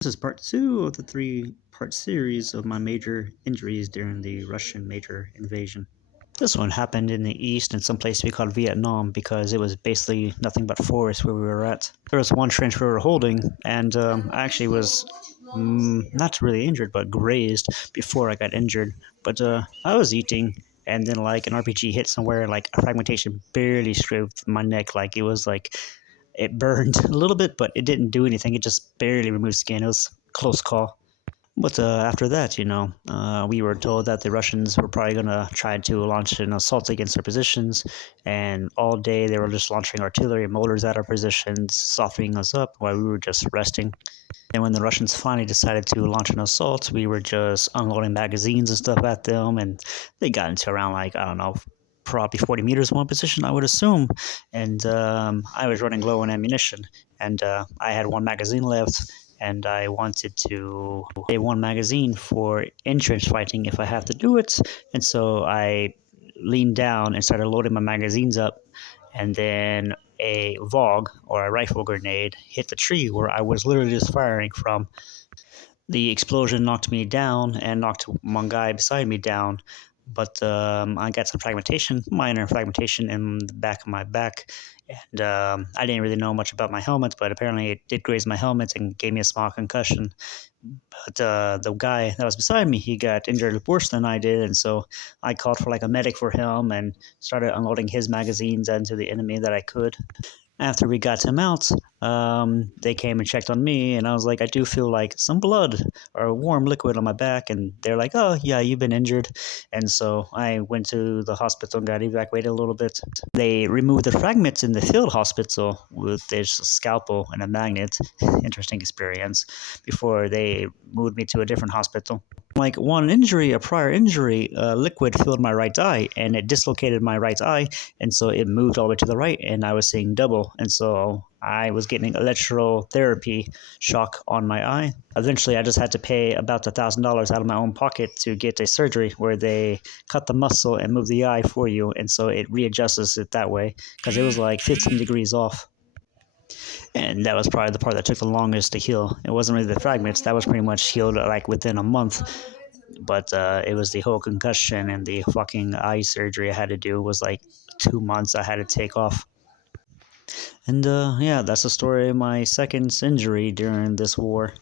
This is part two of the three-part series of my major injuries during the Russian major invasion. This one happened in the east in some place we called Vietnam because it was basically nothing but forest where we were at. There was one trench we were holding, and I actually was not really injured but grazed before I got injured. But I was eating, and then like an RPG hit somewhere, like a fragmentation barely scraped my neck, like it was like it burned a little bit, but it didn't do anything. It just barely removed skin. It was a close call. But after that, we were told that the Russians were probably going to try to launch an assault against our positions. And all day they were just launching artillery motors at our positions, softening us up while we were just resting. And when the Russians finally decided to launch an assault, we were just unloading magazines and stuff at them. And they got into around, like, I don't know, probably 40 meters in one position, I would assume. And I was running low on ammunition. And I had one magazine left. And I wanted to save one magazine for in-trench fighting if I have to do it. And so I leaned down and started loading my magazines up. And then a VOG, or a rifle grenade, hit the tree where I was literally just firing from. The explosion knocked me down and knocked one guy beside me down. But I got some fragmentation, minor fragmentation in the back of my back. And I didn't really know much about my helmet, but apparently it did graze my helmet and gave me a small concussion. But the guy that was beside me, he got injured worse than I did, and so I called for like a medic for him and started unloading his magazines into the enemy that I could. After we got him out, they came and checked on me, and I was like, I do feel like some blood or warm liquid on my back, and they're like, oh, yeah, you've been injured. And so I went to the hospital and got evacuated a little bit. They removed the fragments in the field hospital with this scalpel and a magnet. Interesting experience. Before they moved me to a different hospital. Like a prior injury, liquid filled my right eye, and it dislocated my right eye, and so it moved all the way to the right, and I was seeing double, and so I was getting electrotherapy shock on my eye. Eventually, I just had to pay about $1,000 out of my own pocket to get a surgery where they cut the muscle and move the eye for you, and so it readjusts it that way because it was like 15 degrees off. And that was probably the part that took the longest to heal. It wasn't really the fragments. That was pretty much healed like within a month. But it was the whole concussion and the fucking eye surgery I had to do was like 2 months I had to take off. And yeah, that's the story of my second injury during this war.